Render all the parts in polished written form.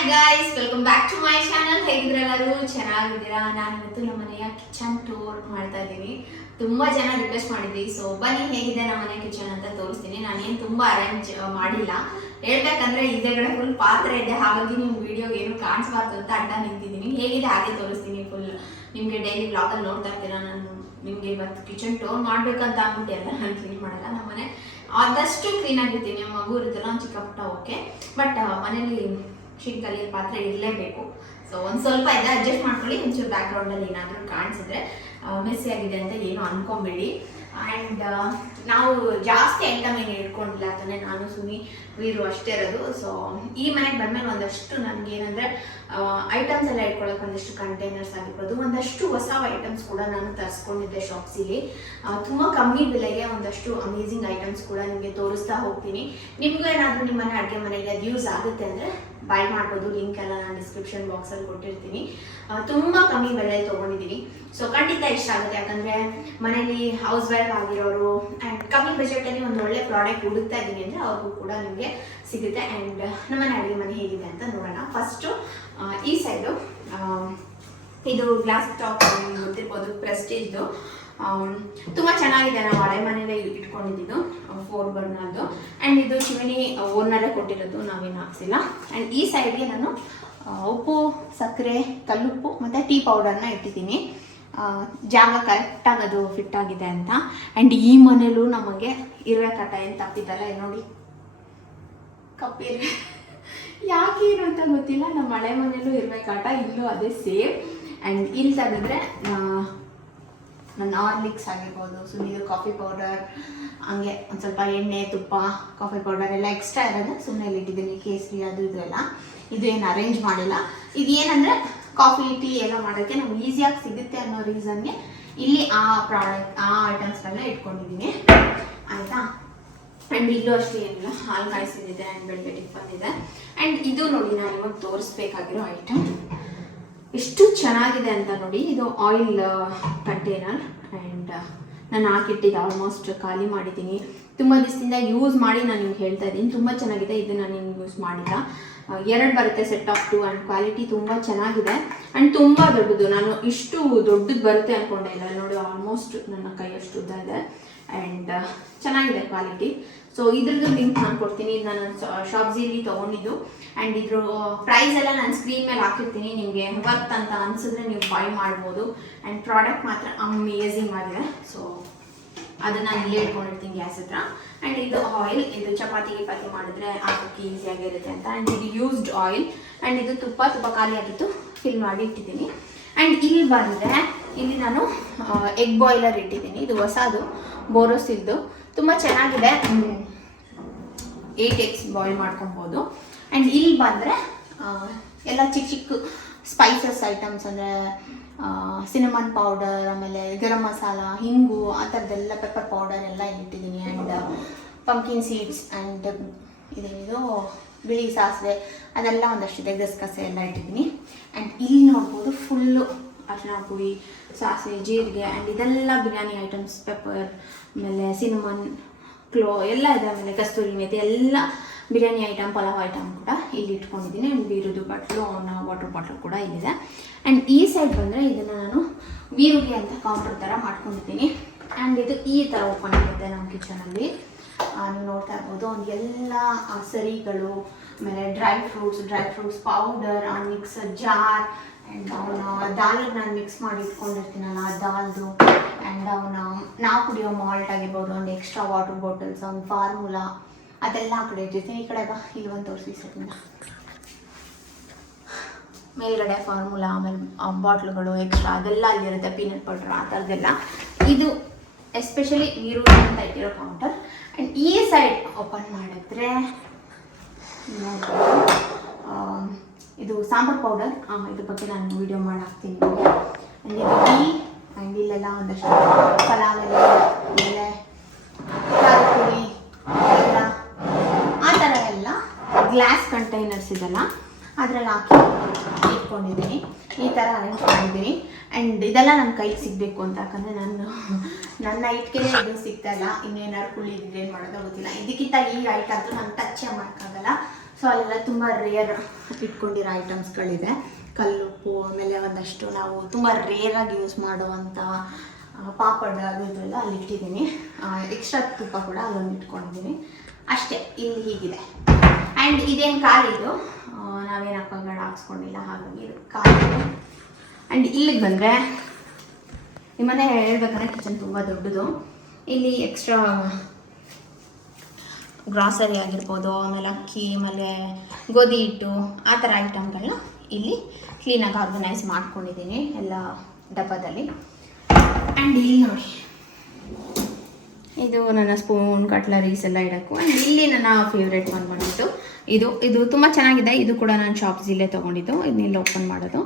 Hi guys, welcome back to my channel. ಹೇಗಿದ್ರೆಲ್ಲರೂ ಚೆನ್ನಾಗಿದ್ದೀರಾ? ನಾನು ಇವತ್ತು ನಮ್ಮ ಮನೆಯ ಕಿಚನ್ ಟೂರ್ ಮಾಡ್ತಾ ಇದ್ದೀನಿ. ತುಂಬ ಜನ ರಿಕ್ವೆಸ್ಟ್ ಮಾಡಿದ್ರಿ, ಸೊ ಬನ್ನಿ ಹೇಗಿದೆ ನಮ್ಮ ಮನೆ ಕಿಚನ್ ಅಂತ ತೋರಿಸ್ತೀನಿ. ನಾನೇನು ತುಂಬ ಅರೇಂಜ್ ಮಾಡಿಲ್ಲ. ಹೇಳ್ಬೇಕಂದ್ರೆ ಇದೆಗಡೆ ಫುಲ್ ಪಾತ್ರೆ ಇದೆ, ಹಾಗಾಗಿ ನಿಮ್ಮ ವಿಡಿಯೋಗೆ ಏನು ಕಾಣಿಸ್ಬಾರ್ದು ಅಂತ ಅಡ್ಡ ನಿಂತಿದ್ದೀನಿ. ಹೇಗಿದೆ ಹಾಗೆ ತೋರಿಸ್ತೀನಿ. ಫುಲ್ ನಿಮಗೆ ಡೈಲಿ ಬ್ಲಾಗಲ್ಲಿ ನೋಡ್ತಾ ಇರ್ತೀರಾ. ನಾನು ನಿಮಗೆ ಇವತ್ತು ಕಿಚನ್ ಟೂರ್ ಮಾಡಬೇಕಂತ ಅಂದ್ಬಿಟ್ಟು ಎಲ್ಲ ನಾನು ಕ್ಲೀನ್ ಮಾಡಲ್ಲ. ನಮ್ಮ ಮನೆ ಆದಷ್ಟು ಕ್ಲೀನ್ ಆಗಿರ್ತೀನಿ. ಮಗು ಇರುತ್ತಲ್ಲ, ಒಂದು ಚಿಕ್ಕ ಪುಟ್ಟ ಓಕೆ, ಬಟ್ ಮನೇಲಿ ಶಿಂಕಲ್ಲಿ ಪಾತ್ರೆ ಇರಲೇಬೇಕು. ಸೊ ಒಂದು ಸ್ವಲ್ಪ ಇದೆ, ಅಡ್ಜಸ್ಟ್ ಮಾಡ್ಕೊಳ್ಳಿ. ಒಂಚೂರು ಬ್ಯಾಕ್ಗ್ರೌಂಡಲ್ಲಿ ಏನಾದರೂ ಕಾಣಿಸಿದ್ರೆ ಮೆಸ್ಸಿ ಆಗಿದೆ ಅಂತ ಏನು ಅನ್ಕೊಂಬೇಡಿ. ಆ್ಯಂಡ್ ನಾವು ಜಾಸ್ತಿ ಐಟಮ್ ಏನು ಇಟ್ಕೊಂಡಿಲ್ಲ ತಾನೆ, ನಾನು ಸುನಿ ವೀರು ಅಷ್ಟೇ ಇರೋದು. ಸೊ ಈ ಮನೆಗೆ ಬಂದಮೇಲೆ ಒಂದಷ್ಟು ನನಗೇನಂದರೆ ಐಟಮ್ಸ್ ಎಲ್ಲ ಇಟ್ಕೊಳ್ಳೋಕೆ ಒಂದಷ್ಟು ಕಂಟೈನರ್ಸ್ ಆಗಿರ್ಬೋದು, ಒಂದಷ್ಟು ಹೊಸ ಐಟಮ್ಸ್ ಕೂಡ ನಾನು ತರಿಸ್ಕೊಂಡಿದ್ದೆ ಶಾಪ್ಸಿಲಿ. ತುಂಬ ಕಮ್ಮಿ ಬೆಲೆಗೆ ಒಂದಷ್ಟು ಅಮೇಝಿಂಗ್ ಐಟಮ್ಸ್ ಕೂಡ ನಿಮಗೆ ತೋರಿಸ್ತಾ ಹೋಗ್ತೀನಿ. ನಿಮಗೂ ಏನಾದರೂ ನಿಮ್ಮ ಮನೆ ಅಡುಗೆ ಮನೆಗೆ ಅದು ಯೂಸ್ ಆಗುತ್ತೆ ಅಂದರೆ ಬೈ ಮಾಡ್ಬೋದು. ಲಿಂಕ್ ಎಲ್ಲ ನಾನು ಡಿಸ್ಕ್ರಿಪ್ಷನ್ ಬಾಕ್ಸಲ್ಲಿ ಕೊಟ್ಟಿರ್ತೀನಿ. ತುಂಬ ಕಮ್ಮಿ ಬೆಲೆಯಲ್ಲಿ ತೊಗೊಂಡಿದ್ದೀನಿ. ಸೊ ಖಂಡಿತ ಇಷ್ಟ ಆಗುತ್ತೆ, ಯಾಕಂದರೆ ಮನೇಲಿ ಹೌಸ್ ವೈಫ್ ಆಗಿರೋರು ಆ್ಯಂಡ್ ಕಮ್ಮಿ ಬಜೆಟಲ್ಲಿ ಒಂದು ಒಳ್ಳೆ ಪ್ರಾಡಕ್ಟ್ ಹುಡುಕ್ತಾ ಇದ್ದೀನಿ ಅಂದರೆ ಅವ್ರಿಗೂ ಕೂಡ ನಿಮಗೆ ಸಿಗುತ್ತೆ. ಆ್ಯಂಡ್ ನಮ್ಮನೆ ಅಡುಗೆ ಮನೆ ಹೇಗಿದೆ ಅಂತ ನೋಡೋಣ. ಫಸ್ಟು ಈ ಸೈಡು ಇದು ಗ್ಲಾಸ್ ಟಾಪ್ ಗೊತ್ತಿರ್ಬೋದು, ಪ್ರೆಸ್ಟೀಜ್ದು. ತುಂಬ ಚೆನ್ನಾಗಿದೆ. ನಾವು ಹಳೆ ಮನೇಲೆ ಇಟ್ಕೊಂಡಿದ್ದು 4 ಬರ್ನರ್ದು. ಆ್ಯಂಡ್ ಇದು ಚಿಮಣಿ ಓನರೇ ಕೊಟ್ಟಿರೋದು, ನಾವೇನು ಹಾಕ್ಸಿಲ್ಲ. ಆ್ಯಂಡ್ ಈ ಸೈಡ್ಗೆ ನಾನು ಉಪ್ಪು, ಸಕ್ಕರೆ, ಕಲ್ಲುಪ್ಪು ಮತ್ತು ಟೀ ಪೌಡರ್ನ ಇಟ್ಟಿದ್ದೀನಿ. ಜಾಗ ಕರೆಕ್ಟಾಗಿ ಅದು ಫಿಟ್ ಆಗಿದೆ ಅಂತ. ಆ್ಯಂಡ್ ಈ ಮನೇಲೂ ನಮಗೆ ಇರುವೆ ಕಾಟ ಏನು ತಪ್ಪಿದ್ದಲ್ಲ. ನೋಡಿ, ಕಪ್ಪಿರುವೆ ಯಾಕೆ ಏನು ಅಂತ ಗೊತ್ತಿಲ್ಲ. ನಮ್ಮ ಹಳೆ ಮನೇಲೂ ಇರುವೆ ಕಾಟ, ಇಲ್ಲೂ ಅದೇ ಸೇಮ್. ಆ್ಯಂಡ್ ಇಲ್ಲಿ ತೆಗೆದ್ರೆ ನನ್ನ ಹಾರ್ಲಿಕ್ಸ್ ಆಗಿರ್ಬೋದು, ಸುಮ್ಮನೆ ಕಾಫಿ ಪೌಡರ್, ಹಂಗೆ ಒಂದು ಸ್ವಲ್ಪ ಎಣ್ಣೆ, ತುಪ್ಪ, ಕಾಫಿ ಪೌಡರ್ ಎಲ್ಲ ಎಕ್ಸ್ಟ್ರಾ ಇರೋದು ಸುಮ್ಮನೆ ಇಟ್ಟಿದ್ದೀನಿ. ಕೇಸರಿ ಅದು ಇದು ಎಲ್ಲ ಇದು ಏನು ಅರೇಂಜ್ ಮಾಡಿಲ್ಲ. ಇದು ಏನಂದರೆ ಕಾಫಿ, ಟೀ ಎಲ್ಲ ಮಾಡೋಕ್ಕೆ ನಮ್ಗೆ ಈಸಿಯಾಗಿ ಸಿಗುತ್ತೆ ಅನ್ನೋ ರೀಸನ್ಗೆ ಇಲ್ಲಿ ಆ ಪ್ರಾಡಕ್ಟ್, ಆ ಐಟಮ್ಸ್ಗಳನ್ನ ಇಟ್ಕೊಂಡಿದ್ದೀನಿ. ಆಯಿತಾ? ಆ್ಯಂಡ್ ಇಲ್ಲೂ ಅಷ್ಟೇ ಏನಿಲ್ಲ, ಹಾಲು ಕಾಯಿಸಿದೆ ಆ್ಯಂಡ್ ಬೆಳಗ್ಗೆ ಟಿಫನ್ ಇದೆ. ಆ್ಯಂಡ್ ಇದು ನೋಡಿ, ನಾನು ಇವಾಗ ತೋರಿಸ್ಬೇಕಾಗಿರೋ ಐಟಮ್ ಎಷ್ಟು ಚೆನ್ನಾಗಿದೆ ಅಂತ ನೋಡಿ. ಇದು ಆಯಿಲ್ ಕಂಟೈನರ್. ಆ್ಯಂಡ್ ನಾನು ಹಾಕಿಟ್ಟಿದ್ದು ಆಲ್ಮೋಸ್ಟ್ ಖಾಲಿ ಮಾಡಿದ್ದೀನಿ. ತುಂಬ ದಿವಸದಿಂದ ಯೂಸ್ ಮಾಡಿ ನಾನು ನಿಮ್ಗೆ ಹೇಳ್ತಾ ಇದ್ದೀನಿ. ತುಂಬ ಚೆನ್ನಾಗಿದೆ. ಇದು ನಾನು ನಿಮ್ಗೆ ಯೂಸ್ ಮಾಡಿಲ್ಲ. 2 ಬರುತ್ತೆ, ಸೆಟ್ ಆಫ್ 2. ಆ್ಯಂಡ್ ಕ್ವಾಲಿಟಿ ತುಂಬ ಚೆನ್ನಾಗಿದೆ. ಆ್ಯಂಡ್ ತುಂಬ ದೊಡ್ಡದು. ನಾನು ಇಷ್ಟು ದೊಡ್ಡದು ಬರುತ್ತೆ ಅಂದ್ಕೊಂಡೆ ಇಲ್ಲ. ನೋಡಿ, ಆಲ್ಮೋಸ್ಟ್ ನನ್ನ ಕೈಯಷ್ಟು ಉದ್ದ ಇದೆ. ಆ್ಯಂಡ್ ಚೆನ್ನಾಗಿದೆ ಕ್ವಾಲಿಟಿ. ಸೊ ಇದ್ರದ್ದು ಲಿಂಕ್ ನಾನು ಕೊಡ್ತೀನಿ. ಇದು ನಾನು ಶಾಪ್ಸಿಲಿ ತೊಗೊಂಡಿದ್ದು. ಆ್ಯಂಡ್ ಇದ್ರ ಪ್ರೈಸ್ ಎಲ್ಲ ನಾನು ಸ್ಕ್ರೀನ್ ಮೇಲೆ ಹಾಕಿರ್ತೀನಿ. ನಿಮಗೆ ವರ್ತ್ ಅಂತ ಅನಿಸಿದ್ರೆ ನೀವು ಬೈ ಮಾಡ್ಬೋದು. ಆ್ಯಂಡ್ ಪ್ರಾಡಕ್ಟ್ ಮಾತ್ರ ಅಮೇಝಿಂಗ್ ಆಗಿದೆ. ಸೊ ಅದನ್ನು ನಾನು ಇಲ್ಲೇ ಇಟ್ಕೊಂಡಿರ್ತೀನಿ ಗ್ಯಾಸ್ ಹತ್ರ. ಆ್ಯಂಡ್ ಇದು ಆಯಿಲ್, ಇದು ಚಪಾತಿ ಮಾಡಿದ್ರೆ ಹಾಕೋಕ್ಕೆ ಈಸಿಯಾಗಿರುತ್ತೆ ಅಂತ. ಆ್ಯಂಡ್ ಇದು ಯೂಸ್ಡ್ ಆಯಿಲ್. ಆ್ಯಂಡ್ ಇದು ತುಪ್ಪ ಖಾಲಿ ಆಗಿತ್ತು, ಫಿಲ್ ಮಾಡಿ ಇಟ್ಟಿದ್ದೀನಿ. ಆ್ಯಂಡ್ ಇಲ್ಲಿ ಬಂದರೆ ಇಲ್ಲಿ ನಾನು ಎಗ್ ಬಾಯ್ಲರ್ ಇಟ್ಟಿದ್ದೀನಿ. ಇದು ಹೊಸದು, ಬೋರೋಸಿಲ್ದು, ತುಂಬ ಚೆನ್ನಾಗಿದೆ. 8 eggs ಬಾಯ್ಲ್ ಮಾಡ್ಕೊಬೋದು. ಆ್ಯಂಡ್ ಇಲ್ಲಿ ಬಂದರೆ ಎಲ್ಲ ಚಿಕ್ಕ ಚಿಕ್ಕ ಸ್ಪೈಸಸ್ ಐಟಮ್ಸ್, ಅಂದರೆ ಸಿನಮನ್ ಪೌಡರ್, ಆಮೇಲೆ ಗರಂ ಮಸಾಲ, ಹಿಂಗು, ಆ ಥರದ್ದೆಲ್ಲ ಪೆಪ್ಪರ್ ಪೌಡರ್ ಎಲ್ಲ ಇಟ್ಟಿದ್ದೀನಿ. ಆ್ಯಂಡ್ ಪಂಕಿನ್ ಸೀಡ್ಸ್ ಆ್ಯಂಡ್ ಇದೇನಿದು ಬಿಳಿ ಸಾಸಿವೆ ಅದೆಲ್ಲ ಒಂದಷ್ಟಿದೆ, ಗಸಗಸೆ ಎಲ್ಲ ಇಟ್ಟಿದ್ದೀನಿ. ಆ್ಯಂಡ್ ಇಲ್ಲಿ ನೋಡ್ಬೋದು ಫುಲ್ಲು ಅರಿಶಿನ ಪುಡಿ, ಸಾಸಿವೆ, ಜೀರಿಗೆ, ಆ್ಯಂಡ್ ಇದೆಲ್ಲ ಬಿರಿಯಾನಿ ಐಟಮ್ಸ್, ಪೆಪ್ಪರ್, ಆಮೇಲೆ ಸಿನಮನ್, ಕ್ಲೋ ಎಲ್ಲ ಇದೆ. ಆಮೇಲೆ ಕಸ್ತೂರಿ ಮೇಥಿ ಎಲ್ಲ ಬಿರಿಯಾನಿ ಐಟಮ್, ಪಲಾವ್ ಐಟಮ್ ಕೂಡ ಇಲ್ಲಿ ಇಟ್ಕೊಂಡಿದ್ದೀನಿ. ಆ್ಯಂಡ್ ಬೀರುದು ಬಟ್ಲು, ವಾಟರ್ ಬಾಟ್ಲು ಕೂಡ ಇಲ್ಲಿದೆ. ಆ್ಯಂಡ್ ಈ ಸೈಡ್ ಬಂದರೆ ಇದನ್ನು ನಾನು ಬೀರುಗೆ ಅಂತ ಕೌಂಟರ್ ಥರ ಮಾಡ್ಕೊಂಡಿದ್ದೀನಿ. ಆ್ಯಂಡ್ ಇದು ಈ ಥರ ಓಪನ್ ಆಗುತ್ತೆ ನಮ್ಮ ಕಿಚನಲ್ಲಿ. ನೀವು ನೋಡ್ತಾ ಇರ್ಬೋದು. ಒಂದು ಎಲ್ಲ ಸರಿಗಳು, ಆಮೇಲೆ dry fruits powder, mix jar, and ದಾಲಿಗೆ ನಾನು ಮಿಕ್ಸ್ ಮಾಡಿ ಇಟ್ಕೊಂಡಿರ್ತೀನಲ್ಲ ದಾಲ್ದು, ಆ್ಯಂಡ್ ನಾವು ಕುಡಿಯೋ ಮಾಲ್ಟ್ ಆಗಿರ್ಬೋದು, ಒಂದು ಎಕ್ಸ್ಟ್ರಾ ವಾಟರ್ ಬಾಟಲ್ಸ್, ಒಂದು ಫಾರ್ಮುಲಾ, ಅದೆಲ್ಲ ಆ ಕಡೆ ಇಟ್ಟಿರ್ತೀನಿ. ಈ ಕಡೆ ಇಲ್ಲಿ ಒಂದು ತೋರಿಸಿ ಸೆಕೆಂಡ್. ಮೇಲ್ಗಡೆ ಫಾರ್ಮುಲಾ, ಆಮೇಲೆ ಬಾಟ್ಲುಗಳು ಎಕ್ಸ್ಟ್ರಾ ಅದೆಲ್ಲ ಅಲ್ಲಿರುತ್ತೆ, ಪೀನಟ್ ಬಟರ್ ಆ ಥರದ್ದೆಲ್ಲ. ಇದು ಎಸ್ಪೆಷಲಿ ನೀರು ಅಂತ ಇಟ್ಟಿರೋ ಕೌಂಟರ್. ಆ್ಯಂಡ್ ಈ ಸೈಡ್ ಓಪನ್ ಮಾಡಿದ್ರೆ ಇದು ಸಾಂಬಾರ್ ಪೌಡರ್, ಇದ್ರ ಬಗ್ಗೆ ನಾನು ವಿಡಿಯೋ ಮಾಡಿ ಹಾಕ್ತೀನಿ ನಿಮಗೆ. ಆ್ಯಂಡ್ ಇದು ಟೀ, ಆ್ಯಂಡ್ ಇಲ್ಲೆಲ್ಲ ಒಂದಷ್ಟು ಪಲಾವ್ ಎಲೆ, ಆಮೇಲೆ ಖಾರದ ಪುಡಿ ಎಲ್ಲ ಆ ಥರ ಎಲ್ಲ ಗ್ಲಾಸ್ ಕಂಟೈನರ್ಸ್ ಇದೆಲ್ಲ ಅದರಲ್ಲಿ ಹಾಕಿ ಇಟ್ಕೊಂಡಿದ್ದೀನಿ. ಈ ಥರ ಅರೇಂಜ್ ಮಾಡಿದ್ದೀನಿ. ಆ್ಯಂಡ್ ಇದೆಲ್ಲ ನನ್ನ ಕೈಗೆ ಸಿಗಬೇಕು ಅಂತ, ಯಾಕಂದರೆ ನನ್ನ ಐಟ್ಗೆ ಇದು ಸಿಗ್ತಾಯಿಲ್ಲ. ಇನ್ನೇನಾದ್ರು ಕುಳಿದ್ರೆ ಏನು ಮಾಡೋದೋ ಗೊತ್ತಿಲ್ಲ. ಇದಕ್ಕಿಂತ ಈ ಐಟ್ ಅಂತೂ ನಾನು ಟಚ್ಚೇ ಮಾಡೋಕ್ಕಾಗಲ್ಲ. ಸೊ ಅಲ್ಲೆಲ್ಲ ತುಂಬ ರೇರ್ ಇಟ್ಕೊಂಡಿರೋ ಐಟಮ್ಸ್ಗಳಿದೆ. ಕಲ್ಲುಪ್ಪು, ಆಮೇಲೆ ಒಂದಷ್ಟು ನಾವು ತುಂಬ ರೇರಾಗಿ ಯೂಸ್ ಮಾಡುವಂಥ ಪಾಪಡ್ ಅದು ಇದೆಲ್ಲ ಅಲ್ಲಿ ಇಟ್ಟಿದ್ದೀನಿ. ಎಕ್ಸ್ಟ್ರಾ ತುಪ್ಪ ಕೂಡ ಅಲ್ಲೊಂದು ಇಟ್ಕೊಂಡಿದ್ದೀನಿ ಅಷ್ಟೇ. ಇಲ್ಲಿ ಹೀಗಿದೆ. ಆ್ಯಂಡ್ ಇದೇನು ಕಾಲಿದು, ನಾವೇನು ಹಬ್ಬಗಳು ಹಾಕ್ಸ್ಕೊಂಡಿಲ್ಲ, ಹಾಗಾಗಿ ಇದು ಕಾಲಿದೆ. ಆ್ಯಂಡ್ ಇಲ್ಲಿಗೆ ಬಂದರೆ ಈ ಮನೆ ಹೇಳ್ಬೇಕಂದ್ರೆ ಕಿಚನ್ ತುಂಬ ದೊಡ್ಡದು. ಇಲ್ಲಿ ಎಕ್ಸ್ಟ್ರಾ ಗ್ರಾಸರಿ ಆಗಿರ್ಬೋದು, ಆಮೇಲೆ ಅಕ್ಕಿ, ಆಮೇಲೆ ಗೋಧಿ ಹಿಟ್ಟು, ಆ ಥರ ಐಟಮ್ಗಳನ್ನ ಇಲ್ಲಿ ಕ್ಲೀನಾಗಿ ಆರ್ಗನೈಸ್ ಮಾಡ್ಕೊಂಡಿದ್ದೀನಿ ಎಲ್ಲ ಡಬ್ಬದಲ್ಲಿ. ಆ್ಯಂಡ್ ಇಲ್ಲಿ ನೋಡಿ, ಇದು ನನ್ನ ಸ್ಪೂನ್, ಕಟ್ಲರೀಸ್ ಎಲ್ಲ ಇಡೋಕ್ಕೂ. ಆ್ಯಂಡ್ ಇಲ್ಲಿ ನನ್ನ ಫೇವ್ರೆಟ್ ಒನ್ ಬಂದಿತ್ತು ಇದು ತುಂಬ ಚೆನ್ನಾಗಿದೆ. ಇದು ಕೂಡ ನಾನು ಶಾಪ್ಸಿಲ್ಲೇ ತೊಗೊಂಡಿದ್ದು. ಇದನ್ನೆಲ್ಲ ಓಪನ್ ಮಾಡೋದು,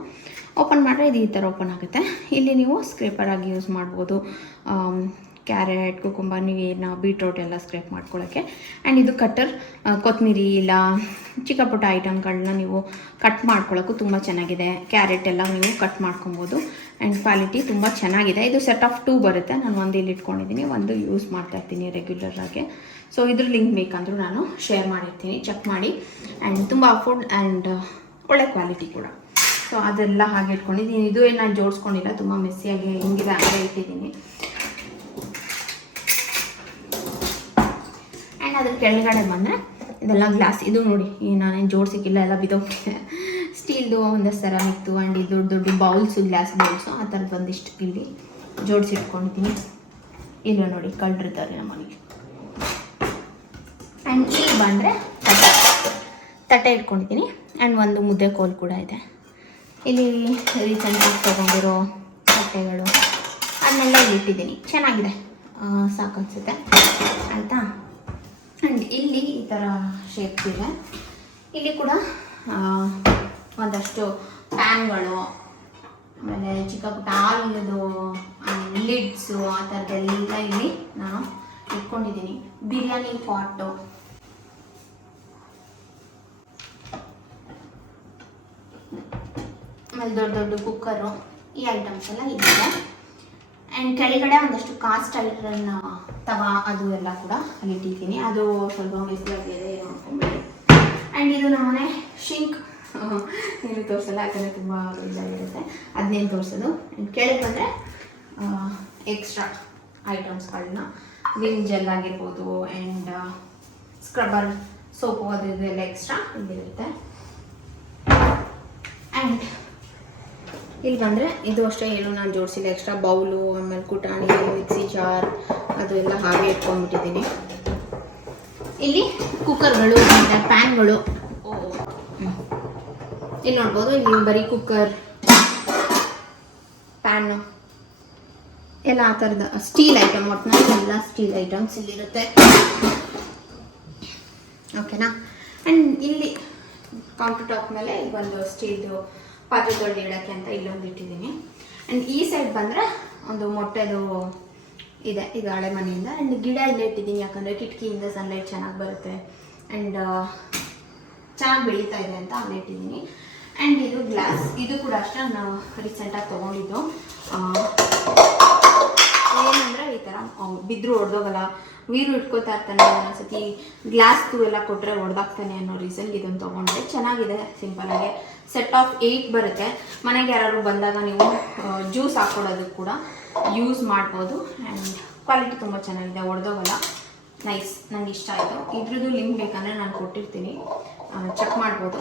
ಓಪನ್ ಮಾಡಿದ್ರೆ ಇದು ಈ ಥರ ಓಪನ್ ಆಗುತ್ತೆ. ಇಲ್ಲಿ ನೀವು ಸ್ಕ್ರೇಪರಾಗಿ ಯೂಸ್ ಮಾಡ್ಬೋದು. ಕ್ಯಾರೆಟ್, ಕುಕುಂಬರ್, ನೀವೇನು ಬೀಟ್ರೋಟ್ ಎಲ್ಲ ಸ್ಕ್ರೇಪ್ ಮಾಡ್ಕೊಳ್ಳೋಕ್ಕೆ. ಆ್ಯಂಡ್ ಇದು ಕಟ್ಟರ್, ಕೊತ್ತಂಬರಿ ಇಲ್ಲ ಚಿಕ್ಕ ಪುಟ್ಟ ಐಟಮ್ಗಳನ್ನ ನೀವು ಕಟ್ ಮಾಡ್ಕೊಳ್ಳೋಕ್ಕೂ ತುಂಬ ಚೆನ್ನಾಗಿದೆ. ಕ್ಯಾರೆಟ್ ಎಲ್ಲ ನೀವು ಕಟ್ ಮಾಡ್ಕೊಬೋದು. ಆ್ಯಂಡ್ ಕ್ವಾಲಿಟಿ ತುಂಬ ಚೆನ್ನಾಗಿದೆ. ಇದು ಸೆಟ್ ಆಫ್ 2 ಬರುತ್ತೆ. ನಾನು ಒಂದು ಇಲ್ಲಿ ಇಟ್ಕೊಂಡಿದ್ದೀನಿ, ಒಂದು ಯೂಸ್ ಮಾಡ್ತಾಯಿರ್ತೀನಿ ರೆಗ್ಯುಲರಾಗಿ. ಸೊ ಇದ್ರ ಲಿಂಕ್ ಬೇಕಂದ್ರೂ ನಾನು ಶೇರ್ ಮಾಡಿರ್ತೀನಿ, ಚೆಕ್ ಮಾಡಿ. ಆ್ಯಂಡ್ ತುಂಬ ಅಫೋರ್ಡ್ ಆ್ಯಂಡ್ ಒಳ್ಳೆ ಕ್ವಾಲಿಟಿ ಕೂಡ. ಸೊ ಅದೆಲ್ಲ ಹಾಗೆ ಇಟ್ಕೊಂಡಿದ್ದೀನಿ. ಇದು ಏನು ನಾನು ಜೋಡಿಸ್ಕೊಂಡಿಲ್ಲ, ತುಂಬ ಮೆಸ್ಸಿಯಾಗಿ ಹಿಂಗಿದೆ ಹಾಗೆ ಇಟ್ಟಿದ್ದೀನಿ. ಆ್ಯಂಡ್ ಅದ್ರ ಕೆಳಗಡೆ ಬಂದರೆ ಇದೆಲ್ಲ ಗ್ಲಾಸ್. ಇದು ನೋಡಿ, ಈ ನಾನೇನು ಜೋಡಿಸಿಕ್ಕಿಲ್ಲ, ಎಲ್ಲ ಬಿದ್ದೋಗ್ಬಿಟ್ಟಿದೆ. ಸ್ಟೀಲ್ದು, ಒಂದಷ್ಟು ಸೆರಾಮಿಕ್ದು, ಆ್ಯಂಡ್ ಇದು ದೊಡ್ಡ ದೊಡ್ಡ ಬೌಲ್ಸು, ಗ್ಲಾಸ್ ಬೌಲ್ಸು, ಆ ಥರದ್ದು ಒಂದಿಷ್ಟು ಇಲ್ಲಿ ಜೋಡಿಸಿಟ್ಕೊಂಡಿದ್ದೀನಿ. ಇಲ್ಲ ನೋಡಿ, ಕಳ್ರಿದ್ದಾರೆ ನಮ್ಮ ಮನೆಗೆ. ಆ್ಯಂಡ್ ಇಲ್ಲಿ ಬಂದರೆ ತಟ್ಟೆ ಇಟ್ಕೊಂಡಿದ್ದೀನಿ. ಆ್ಯಂಡ್ ಒಂದು ಮುದ್ದೆ ಕೋಲ್ ಕೂಡ ಇದೆ. ಇಲ್ಲಿ ರೀಸೆಂಟಾಗಿ ತೊಗೊಂಡಿರೋ ತಟ್ಟೆಗಳು ಅದನ್ನೆಲ್ಲ ಇಲ್ಲಿ ಇಟ್ಟಿದ್ದೀನಿ. ಚೆನ್ನಾಗಿದೆ, ಸಾಕು ಅನಿಸುತ್ತೆ, ಆಯಿತಾ. ಆ್ಯಂಡ್ ಇಲ್ಲಿ ಈ ಥರ ಶೇಪ್ಸ್ ಇದೆ. ಇಲ್ಲಿ ಕೂಡ ಒಂದಷ್ಟು ಪ್ಯಾನ್ಗಳು, ಆಮೇಲೆ ಚಿಕ್ಕ ಪುಟ್ಟ ಹಾಲಿನದು ಲಿಡ್ಸು, ಆ ಥರದ್ದೆಲ್ಲ ಇಲ್ಲಿ ನಾನು ಇಟ್ಕೊಂಡಿದ್ದೀನಿ. ಬಿರಿಯಾನಿ ಪಾಟು, ಆಮೇಲೆ ದೊಡ್ಡ ದೊಡ್ಡ ಕುಕ್ಕರು, ಈ ಐಟಮ್ಸ್ ಎಲ್ಲ ಇಲ್ಲಿದೆ. ಆ್ಯಂಡ್ ಕೆಳಗಡೆ ಒಂದಷ್ಟು ಕಾಸ್ಟ್ ಐರನ್ ತವಾ, ಅದು ಎಲ್ಲ ಕೂಡ ಅಲ್ಲಿ ಇಟ್ಟಿದ್ದೀನಿ. ಅದು ಸ್ವಲ್ಪ ಮಿಸ್ಲಾಗಿದೆ, ನೋಡ್ಕೊಂಬಿಡಿ. ಆ್ಯಂಡ್ ಇದು ನಮ್ಮನೆ ಶಿಂಕ್, ಏನು ತೋರಿಸಲ್ಲ ಯಾಕಂದರೆ ತುಂಬ ಇದಾಗಿರುತ್ತೆ, ಅದನ್ನೇನು ತೋರಿಸೋದು. ಆ್ಯಂಡ್ ಕೆಳಗೆ ಬಂದರೆ ಎಕ್ಸ್ಟ್ರಾ ಐಟಮ್ಸ್ಗಳನ್ನ, ವಿಮ್ ಜೆಲ್ ಆಗಿರ್ಬೋದು, ಆ್ಯಂಡ್ ಸ್ಕ್ರಬ್ಬರ್, ಸೋಪು, ಅದು ಇದೆಲ್ಲ ಎಕ್ಸ್ಟ್ರಾ ಇಲ್ಲಿರುತ್ತೆ. ಆ್ಯಂಡ್ ಇಲ್ಲಿ ಬಂದರೆ ಇದು ಅಷ್ಟೇ, ಏನು ನಾನು ಜೋಡಿಸಿಲ್ಲ. ಎಕ್ಸ್ಟ್ರಾ ಬೌಲು, ಆಮೇಲೆ ಕುಟಾಣಿ, ಮಿಕ್ಸಿ ಜಾರ್, ಅದು ಎಲ್ಲ ಹಾಗೆ ಇಟ್ಕೊಂಡ್ಬಿಟ್ಟಿದ್ದೀನಿ. ಇಲ್ಲಿ ಕುಕ್ಕರ್ಗಳು, ಮತ್ತು ಪ್ಯಾನ್ಗಳು, ಇಲ್ಲಿ ನೋಡ್ಬೋದು. ಇಲ್ಲಿ ಬರೀ ಕುಕ್ಕರ್, ಪ್ಯಾನು ಎಲ್ಲ ಆ ಥರದ ಸ್ಟೀಲ್ ಐಟಮ್, ಒಟ್ಟಿನಲ್ಲಿ ಎಲ್ಲ ಸ್ಟೀಲ್ ಐಟಮ್ಸ್ ಇಲ್ಲಿರುತ್ತೆ. ಓಕೆನಾ. ಆ್ಯಂಡ್ ಇಲ್ಲಿ ಕೌಂಟರ್ ಟಾಪ್ ಮೇಲೆ ಒಂದು ಸ್ಟೀಲ್ದು ಪಾತ್ರೆ ತೊಳೆದು ಇಡೋಕ್ಕೆ ಅಂತ ಇಲ್ಲೊಂದು ಇಟ್ಟಿದ್ದೀನಿ. ಆ್ಯಂಡ್ ಈ ಸೈಡ್ ಬಂದರೆ ಒಂದು ಮೊಟ್ಟೆದು ಇದೆ, ಇದು ಹಳೆ ಮನೆಯಿಂದ. ಆ್ಯಂಡ್ ಗಿಡ ಇಲ್ಲೇ ಇಟ್ಟಿದ್ದೀನಿ, ಯಾಕಂದರೆ ಕಿಟಕಿಯಿಂದ ಸನ್ಲೈಟ್ ಚೆನ್ನಾಗಿ ಬರುತ್ತೆ ಆ್ಯಂಡ್ ಚೆನ್ನಾಗಿ ಬೆಳೀತಾ ಇದೆ ಅಂತ ಅಲ್ಲೇ ಇಟ್ಟಿದ್ದೀನಿ. ಆ್ಯಂಡ್ ಇದು ಗ್ಲಾಸ್, ಇದು ಕೂಡ ಅಷ್ಟೇ ನಾನು ರೀಸೆಂಟಾಗಿ ತೊಗೊಂಡಿದ್ದು. ಏನಂದರೆ ಈ ಥರ ಬಿದ್ದರೂ ಹೊಡೆದೋಗಲ್ಲ, ವೀರು ಇಟ್ಕೋತಾ ಇರ್ತಾನೆ. ಒಂದೊಂದ್ಸತಿ ಗ್ಲಾಸ್ದು ಎಲ್ಲ ಕೊಟ್ಟರೆ ಹೊಡೆದಾಗ್ತಾನೆ ಅನ್ನೋ ರೀಸನ್ಗೆ ಇದನ್ನು ತೊಗೊಂಡ್ರೆ. ಚೆನ್ನಾಗಿದೆ, ಸಿಂಪಲಾಗಿ ಸೆಟ್ ಆಫ್ 8 ಬರುತ್ತೆ. ಮನೆಗೆ ಯಾರು ಬಂದಾಗ ನೀವು ಜ್ಯೂಸ್ ಹಾಕ್ಕೊಡೋದಕ್ಕೆ ಕೂಡ ಯೂಸ್ ಮಾಡ್ಬೋದು. ಆ್ಯಂಡ್ ಕ್ವಾಲಿಟಿ ತುಂಬ ಚೆನ್ನಾಗಿದೆ, ಹೊಡೆದೋಗಲ್ಲ, ನೈಸ್, ನನಗೆ ಇಷ್ಟ ಆಯಿತು. ಇದ್ರದ್ದು ಲಿಂಕ್ ಬೇಕಂದರೆ ನಾನು ಕೊಟ್ಟಿರ್ತೀನಿ, ಚೆಕ್ ಮಾಡ್ಬೋದು.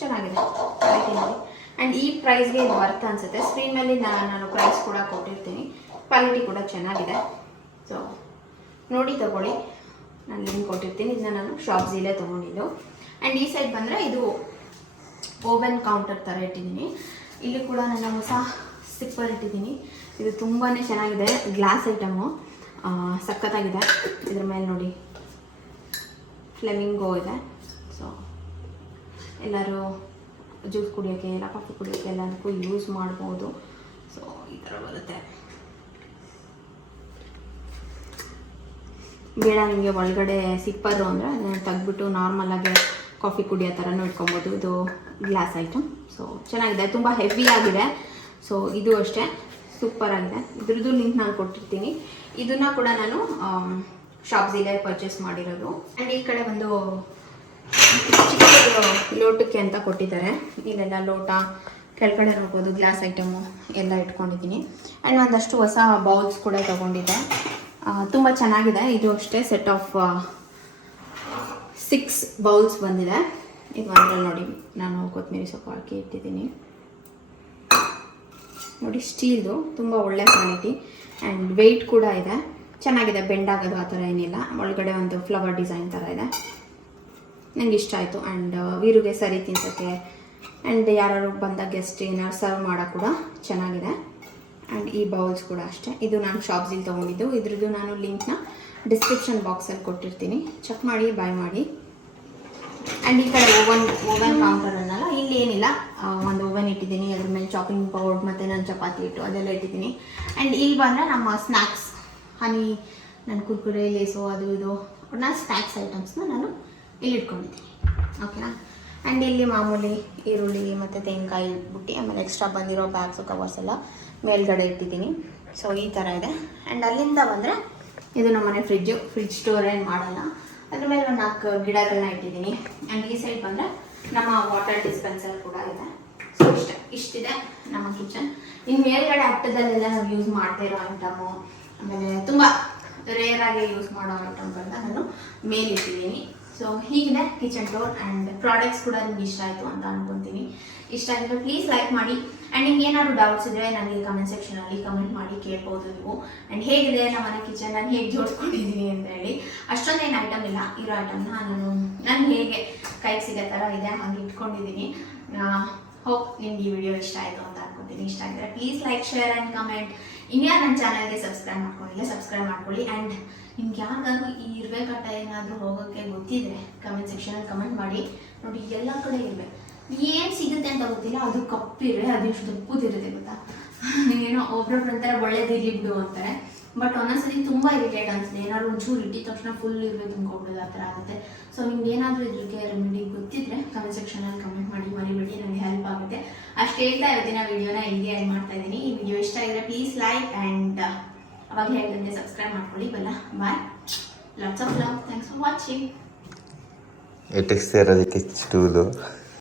ಚೆನ್ನಾಗಿದೆ ಕ್ವಾಲಿಟಿ ನೋಡಿ. ಆ್ಯಂಡ್ ಈ ಪ್ರೈಸ್ಗೆ ಇದು ವರ್ತ್ ಅನಿಸುತ್ತೆ. ಸ್ಕ್ರೀನ್ ಮೇಲೆ ನಾನು ಪ್ರೈಸ್ ಕೂಡ ಕೊಟ್ಟಿರ್ತೀನಿ. ಕ್ವಾಲಿಟಿ ಕೂಡ ಚೆನ್ನಾಗಿದೆ, ಸೊ ನೋಡಿ ತಗೊಳ್ಳಿ, ನಾನು ಲಿಂಕ್ ಕೊಟ್ಟಿರ್ತೀನಿ. ಇದನ್ನ ನಾನು ಶಾಪ್ಸಿಲೇ ತೊಗೊಂಡಿದ್ದು. ಆ್ಯಂಡ್ ಈ ಸೈಡ್ ಬಂದರೆ ಇದು ಓವೆನ್ ಕೌಂಟರ್ ಥರ ಇಟ್ಟಿದ್ದೀನಿ. ಇಲ್ಲಿ ಕೂಡ ನನ್ನ ಹೊಸ ಸಿಪ್ಪರ್ ಇಟ್ಟಿದ್ದೀನಿ. ಇದು ತುಂಬಾ ಚೆನ್ನಾಗಿದೆ, ಗ್ಲಾಸ್ ಐಟಮು, ಸಖತ್ತಾಗಿದೆ. ಇದ್ರ ಮೇಲೆ ನೋಡಿ ಫ್ಲೆಮಿಂಗೋ ಇದೆ. ಸೊ ಎಲ್ಲರೂ ಜ್ಯೂಸ್ ಕುಡಿಯೋಕ್ಕೆ, ಎಲ್ಲ ಕಾಫಿ ಕುಡಿಯೋಕ್ಕೆ ಎಲ್ಲದಕ್ಕೂ ಯೂಸ್ ಮಾಡ್ಬೋದು. ಸೊ ಈ ಥರ ಬರುತ್ತೆ. ಬೇಡ ನಿಮಗೆ ಒಳಗಡೆ ಸಿಪ್ಪರು ಅಂದರೆ ಅದನ್ನು ತೆಗ್ದುಬಿಟ್ಟು ನಾರ್ಮಲಾಗಿ ಕಾಫಿ ಕುಡಿಯೋ ಥರನೂ ಇಟ್ಕೊಬೋದು. ಇದು ಗ್ಲಾಸ್ ಐಟಮ್, ಸೊ ಚೆನ್ನಾಗಿದೆ, ತುಂಬ ಹೆವಿ ಆಗಿದೆ. ಸೊ ಇದು ಅಷ್ಟೇ ಸೂಪರಾಗಿದೆ. ಇದ್ರದ್ದು ಲಿಂಕ್ ನಾನು ಕೊಟ್ಟಿರ್ತೀನಿ. ಇದನ್ನು ಕೂಡ ನಾನು ಶಾಪ್ಸಿಲೇ ಪರ್ಚೇಸ್ ಮಾಡಿರೋದು. ಆ್ಯಂಡ್ ಈ ಕಡೆ ಒಂದು ಚಿಕ್ಕದು ಲೋಟಕ್ಕೆ ಅಂತ ಕೊಟ್ಟಿದ್ದಾರೆ. ಇಲ್ಲೆಲ್ಲ ಲೋಟ ಕೆಳಗಡೆ ನೋಡ್ಬೋದು, ಗ್ಲಾಸ್ ಐಟಮು ಎಲ್ಲ ಇಟ್ಕೊಂಡಿದ್ದೀನಿ. ಆ್ಯಂಡ್ ಒಂದಷ್ಟು ಹೊಸ ಬೌಲ್ಸ್ ಕೂಡ ತೊಗೊಂಡಿದ್ದೆ. ತುಂಬ ಚೆನ್ನಾಗಿದೆ. ಇದು ಅಷ್ಟೇ ಸೆಟ್ ಆಫ್ 6 ಬೌಲ್ಸ್ ಬಂದಿದೆ. ಇದು ಒಂದ್ರಲ್ಲಿ ನೋಡಿ ನಾನು ಕೊತ್ತಂಬರಿ ಸೊಪ್ಪು ಹಾಕಿ ಇಟ್ಟಿದ್ದೀನಿ ನೋಡಿ. ಸ್ಟೀಲ್ದು ತುಂಬ ಒಳ್ಳೆ ಕ್ವಾಲಿಟಿ ಆ್ಯಂಡ್ ವೆಯ್ಟ್ ಕೂಡ ಇದೆ. ಚೆನ್ನಾಗಿದೆ, ಬೆಂಡ್ ಆಗೋದು ಆ ಥರ ಏನಿಲ್ಲ. ಒಳಗಡೆ ಒಂದು ಫ್ಲವರ್ ಡಿಸೈನ್ ಥರ ಇದೆ. ನನಗೆ ಇಷ್ಟ ಆಯಿತು. ಆ್ಯಂಡ್ ವೀರುಗೆ ಸರಿ ತಿನ್ಸೋಕ್ಕೆ ಆ್ಯಂಡ್ ಯಾರು ಬಂದ ಗೆಸ್ಟ್ ಏನಾದ್ರು ಸರ್ವ್ ಮಾಡೋಕ್ಕೆ ಕೂಡ ಚೆನ್ನಾಗಿದೆ. ಆ್ಯಂಡ್ ಈ ಬೌಲ್ಸ್ ಕೂಡ ಅಷ್ಟೇ. ಇದು ನಾನು ಶಾಪ್ಸಿಲ್ಲಿ ತೊಗೊಂಡಿದ್ದು. ಇದ್ರದ್ದು ನಾನು ಲಿಂಕ್ನ ಡಿಸ್ಕ್ರಿಪ್ಷನ್ ಬಾಕ್ಸಲ್ಲಿ ಕೊಟ್ಟಿರ್ತೀನಿ, ಚೆಕ್ ಮಾಡಿ ಬೈ ಮಾಡಿ. ಆ್ಯಂಡ್ ಈ ಕಡೆ ಓವನ್ ಕೌಂಟರ್ ಅನ್ನಲ್ಲ, ಇಲ್ಲಿ ಏನಿಲ್ಲ, ಒಂದು ಓವನ್ ಇಟ್ಟಿದ್ದೀನಿ. ಅದ್ರ ಮೇಲೆ ಚಾಪಿಂಗ್ ಬೋರ್ಡ್ ಮತ್ತು ನನ್ನ ಚಪಾತಿ ಹಿಟ್ಟು ಅದೆಲ್ಲ ಇಟ್ಟಿದ್ದೀನಿ. ಆ್ಯಂಡ್ ಇಲ್ಲಿ ಬಂದರೆ ನಮ್ಮ ಸ್ನ್ಯಾಕ್ಸ್, ಹನಿ, ನನ್ನ ಕುರ್ಕುರೆ, ಲೇಸು ಅದು ಇದು ನಾನು ಸ್ನ್ಯಾಕ್ಸ್ ಐಟಮ್ಸ್ನ ನಾನು ಇಲ್ಲಿ ಇಟ್ಕೊಂಡಿದ್ದೀನಿ. ಓಕೆನಾ. ಆ್ಯಂಡ್ ಇಲ್ಲಿ ಮಾಮೂಲಿ ಈರುಳ್ಳಿ ಮತ್ತು ತೆಂಗಿನಕಾಯಿ ಬುಟ್ಟಿ, ಆಮೇಲೆ ಎಕ್ಸ್ಟ್ರಾ ಬಂದಿರೋ ಬ್ಯಾಗ್ಸು ಕವರ್ಸ್ ಎಲ್ಲ ಮೇಲ್ಗಡೆ ಇಟ್ಟಿದ್ದೀನಿ. ಸೊ ಈ ಥರ ಇದೆ. ಆ್ಯಂಡ್ ಅಲ್ಲಿಂದ ಬಂದರೆ ಇದು ನಮ್ಮನೆ ಫ್ರಿಜ್ ಸ್ಟೋರ್ ಏನು ಮಾಡಲ್ಲ. ಅದ್ರ ಮೇಲೆ ಒಂದು 4 ಗಿಡಗಳನ್ನ ಇಟ್ಟಿದ್ದೀನಿ. ಆ್ಯಂಡ್ ಈ ಸೈಡ್ ಬಂದರೆ ನಮ್ಮ ವಾಟರ್ ಡಿಸ್ಪೆನ್ಸರ್ ಕೂಡ ಇದೆ. ಸೊ ಇಷ್ಟಿದೆ ನಮ್ಮ ಕಿಚನ್. ಇನ್ನು ಮೇಲ್ಗಡೆ ಅಟ್ಟದಲ್ಲೆಲ್ಲ ನಾವು ಯೂಸ್ ಮಾಡ್ತಾ ಇರೋ ಐಟಮು, ಆಮೇಲೆ ತುಂಬ ರೇರಾಗಿ ಯೂಸ್ ಮಾಡೋ ಐಟಮ್ಗಳನ್ನ ನಾನು ಮೇಲಿಟ್ಟಿದ್ದೀನಿ. ಸೊ ಹೀಗಿದೆ ಕಿಚನ್ ಟೂರ್. ಆ್ಯಂಡ್ ಪ್ರಾಡಕ್ಟ್ಸ್ ಕೂಡ ನಿಮ್ಗೆ ಇಷ್ಟ ಆಯಿತು ಅಂತ ಅನ್ಕೊತೀನಿ. ಇಷ್ಟ ಆಗಿದ್ರೆ ಪ್ಲೀಸ್ ಲೈಕ್ ಮಾಡಿ. ಆ್ಯಂಡ್ ನಿಮ್ಗೆ ಏನಾದರೂ ಡೌಟ್ಸ್ ಇದ್ದರೆ ನನಗೆ ಕಮೆಂಟ್ ಸೆಕ್ಷನಲ್ಲಿ ಕಮೆಂಟ್ ಮಾಡಿ ಕೇಳ್ಬೋದು ನೀವು. ಆ್ಯಂಡ್ ಹೇಗಿದೆ ನಮ್ಮನೆ ಕಿಚನ್, ನಾನು ಹೇಗೆ ಜೋಡಿಸ್ಕೊಂಡಿದ್ದೀನಿ ಅಂತ ಹೇಳಿ. ಅಷ್ಟೊಂದೇನು ಐಟಮ್ ಇಲ್ಲ, ಇರೋ ಐಟಮ್ನ ನಾನು ಹೇಗೆ ಕೈಗೆ ಸಿಗೋ ಥರ ಇದೆ ಹಾಗೆ ಇಟ್ಕೊಂಡಿದ್ದೀನಿ. ಹೋಪ್ ನಿಮ್ಗೆ ಈ ವಿಡಿಯೋ ಇಷ್ಟ ಆಯಿತು ಅಂತ ಅನ್ಕೊತೀನಿ. ಇಷ್ಟ ಆಗಿದ್ರೆ please like, share and comment. ಇನ್ಯಾರು ನನ್ನ ಚಾನಲ್ಗೆ ಸಬ್ಸ್ಕ್ರೈಬ್ ಮಾಡ್ಕೊಂಡಿಲ್ಲ ಸಬ್ಸ್ಕ್ರೈಬ್ ಮಾಡ್ಕೊಳ್ಳಿ. ಆ್ಯಂಡ್ ನಿಮ್ಗೆ ಯಾರಿಗಾದ್ರೂ ಈ ಇರುವೆ ಕಟ್ಟ ಏನಾದರೂ ಹೋಗೋಕ್ಕೆ ಗೊತ್ತಿದ್ರೆ ಕಮೆಂಟ್ ಸೆಕ್ಷನಲ್ಲಿ ಕಮೆಂಟ್ ಮಾಡಿ. ನೋಡಿ ಎಲ್ಲ ಕಡೆ ಇರುವೆ, ಏನು ಸಿಗುತ್ತೆ ಅಂತ ಗೊತ್ತಿಲ್ಲ. ಅದು ಕಪ್ಪಿರುವೆ, ಅದು ಇಷ್ಟು ದಪ್ಪದಿರುತ್ತೆ ಗೊತ್ತಾ. ಏನೋ ಒಬ್ರೊಬ್ರಂತಾರೆ ಒಳ್ಳೇದಿರಲಿ ಬಿಡು ಅಂತಾರೆ, ಬಟ್ ಒಂದೊಂದ್ಸರಿ ತುಂಬ ಇರಿಟೇಟ್ ಅನಿಸುತ್ತೆ. ಏನಾದ್ರು ಒಂಚೂರು ಇಟ್ಟಿದ ತಕ್ಷಣ ಫುಲ್ ಇರುವೆ ತುಂಬ್ಕೊಬಿಡೋದು ಆ ಥರ ಆಗುತ್ತೆ. ಸೊ ನಿಮ್ಗೆ ಏನಾದರೂ ಇದ್ರಿಗೆ ರೆಮಿಡಿ ಗೊತ್ತಿದ್ರೆ ಕಮೆಂಟ್ ಸೆಕ್ಷನಲ್ಲಿ ಕಮೆಂಟ್ ಮಾಡಿ, ಮರಿಬೇಡಿ, ನನಗೆ ಹೆಲ್ಪ್ ಆಗುತ್ತೆ. ಅಷ್ಟು ಹೇಳ್ತಾ ಇವತ್ತಿನ ವಿಡಿಯೋನ ಇಲ್ಲಿಗೆ ಎಂಡ್ ಮಾಡ್ತಾ ಇದ್ದೀನಿ. ಈ ವಿಡಿಯೋ ಇಷ್ಟ ಆಗಿದ್ರೆ ಪ್ಲೀಸ್ ಲೈಕ್ ಆ್ಯಂಡ್ ಅವಾಗ ಹೇಳಿದಂಗೆ ಸಬ್ಸ್ಕ್ರೈಬ್ ಮಾಡ್ಕೊಳ್ಳಿ. ಬಲ್ಲ bye, lots of love, thanks for watching. ಎಟೆಕ್ಸ್ ಸೇರೋದಕ್ಕೆ ಸ್ಟೂಲು